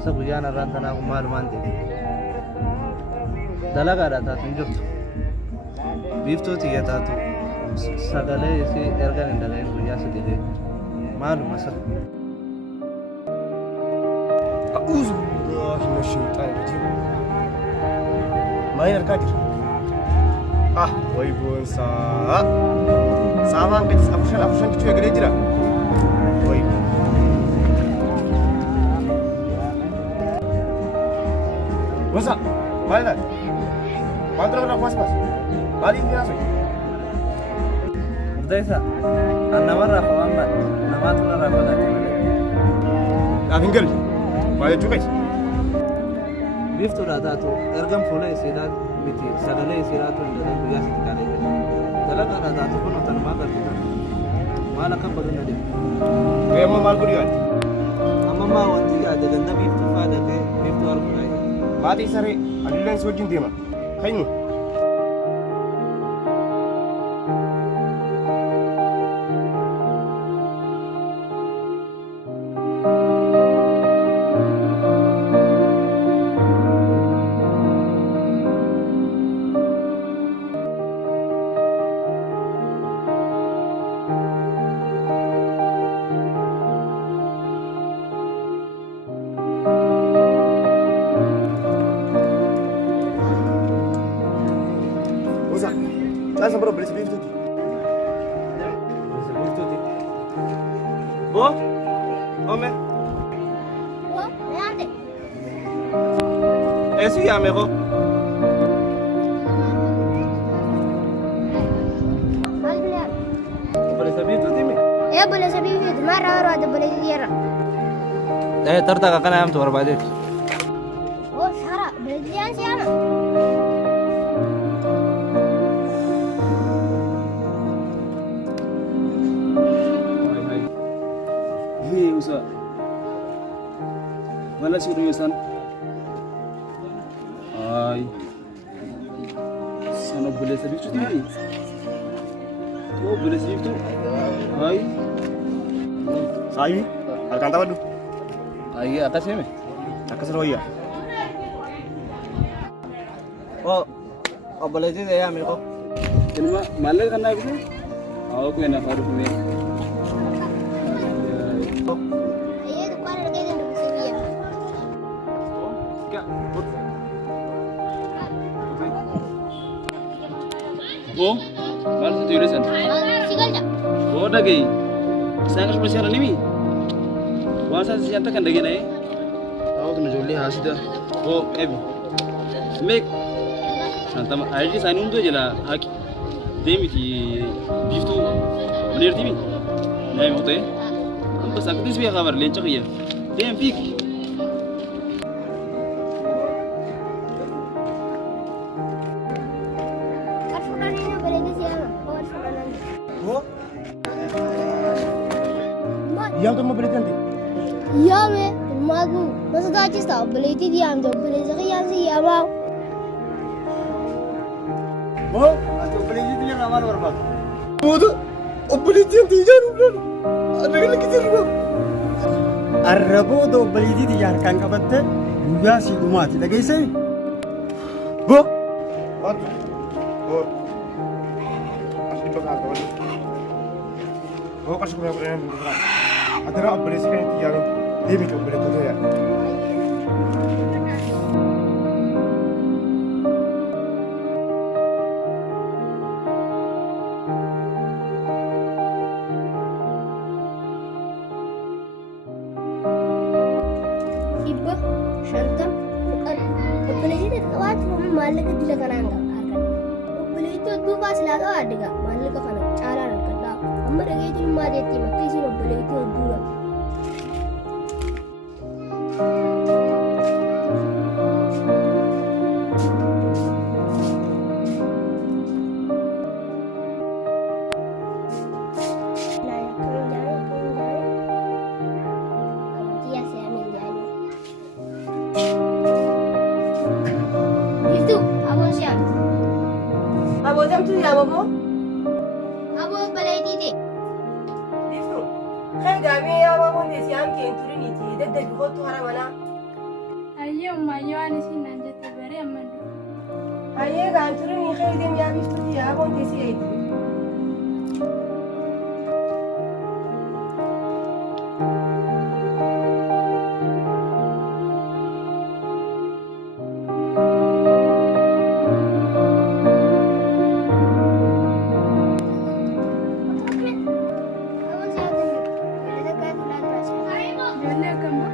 masa guyaan irraan tanaa kun maalumaan ta'e dalagaadhaa taatu hin jirtu biiftuu xiyya taatu sagalee isii ergan hin dhagahin guyyaa sadiilee maaluma sa أعوذ بالله من الشيطان الرجيم ما هي الكادر ويبون سامان بيت أفشان كتير قليل جرا ويب وسا ما هذا ما ترى ولا فاس ما لي فيها شيء Desa, أنا مرة فهمت نمات ولا رافضة أفنجر ما يجوكش بيفتو راتاتو إرجم فوله سيرات متي سجله سيرات وندري بيا سيكالي دلنا راتاتو كنا تنما كرتنا مالك بدنا دي كيما مال كريات أما ما وانتي قاعد جندا بيفتو فاده كي بيفتو أربعة ما تيسري أدلنا سوجين ديما خينو Saya sampai beli sebiji tu. Oh, me. Oh, nanti. Esi ya me ko. Beli sebiji tu me. Boleh sebiji tu. Marah ada boleh dia. Tertaga kan ayam tu berbalik. Oh, Sarah, boleh dia siapa? Mana sih Ruyosan? Ay, sana boleh sebab itu ni. Oh boleh sebab itu. Ay, Sahi, akan tahu tu. Ayo atas ni me. Akan seru ya. Oh, Obboleettiii ya meko. kenapa Maallaqa kan aku? Aku yang nak faru ni. Ayo tu kau ada kerja di sini. Oh, mana tu Ruyosan? Sigal tak? Oh dah gay. Saya kan spesial ni mi. Wasa siapa kan dah gay ni? Aku kena jual hasil dah. Oh, Mek. Santam ID sign tu je lah. Hak demi ti beef tu bener ti mi. Naik hote. Ampas aku tu sebenarnya kabar lencak ya. Dem fik. Kau sudah ni boleh dia siapa? Kau sudah nanti. Oh, yang tu mau beli nanti. Ya me, magu. Masa dah cista boleh ti dia ambil boleh sekian sih ya bang. Oh, Obboleettiii ni ramal berbat. Bodo, Obboleettiii tijan ulan. Ada lagi cerita. Arrabo do Obboleettiii tijar kan kabatte. Guyyaa si dhumaati dhageessee. Bo. What? Oh. Asli bakal tahu. Oh, kasih punya punya punya. Ada Obboleettiii kan tijar. Dia mikir Obboleettiii ya. Ibu, shantam, bukan. Obboleettiii itu kawan cuma Maallaqa di laga nangga. Obboleettiii tu pas laga ada ga Maallaqa kana cara nangga dah. Amma lagi tu cuma dia ti mati sih Obboleettiii dua. Itu, abang siap. Abang jam tu ya, Bobo? Abang Obboleettiii. Itu. Kan kami ya, Bobo ni siam ke enturi ni ti. Dede bihot tu haramana. Ayyee ummayyoo ani siin naan jette baree amma dura. Ayyee gaan turre ni xeydee miyaa biftuuti yaa boonte si eeti. Ijoollee akkamaa?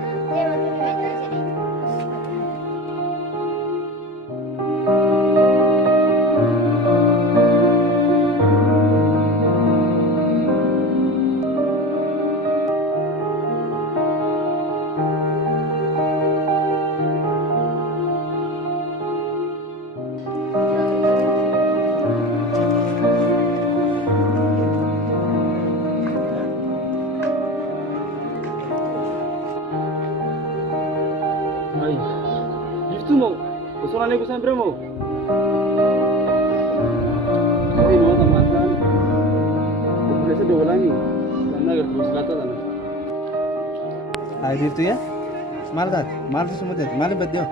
Ay, biftu mau, usulan aku sampai mau. Tapi mau teman-teman, boleh saya ulangi, karena agar terus kata tanah. Ay biftu ya? Maal taate? Maaltu si mudate? Maaliif badde hoo?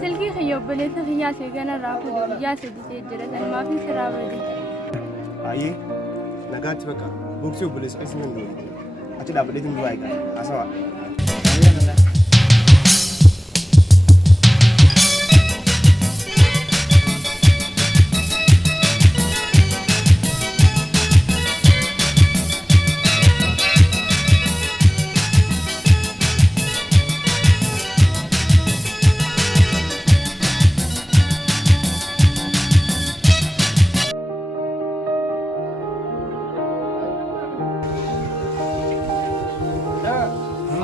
Silkii kiyya obboleessa kiyyaa seegana irraa fuudhe guyyaa sadii jira kan maafii sirraa bade. Ayyee nagaatti bakka boksii obboleessa keessa nan du'e. Achi dhaabbateetiin du'aa eegaa haasawaa.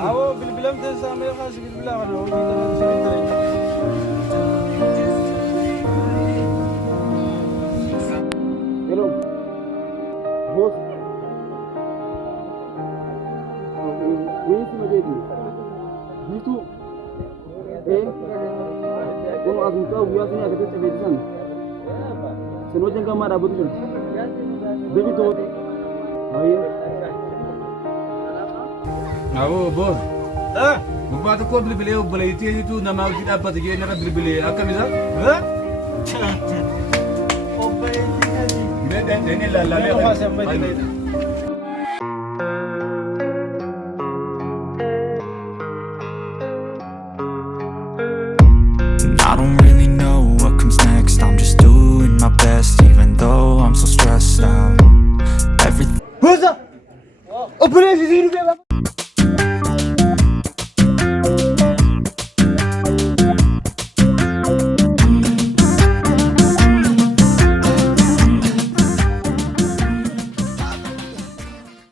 Awo bilbilam te sampai kasih bilbilam kan? Oh kita masih internet. Hello, bos. Ini sih macam itu. Biftu, kalau aku tahu biasanya kita cakap di sana. Senojang kamar apa tu? Baby tu. Ayo. Awo bo. Bukan kau beli obboleettii itu nama kita apa tu? Kita nak beli apa misal? Obboleettii Ini lah. I don't really know what comes next. I'm just doing my best, even though I'm so stressed out. Everything. Boza! Obboleettii si dhufee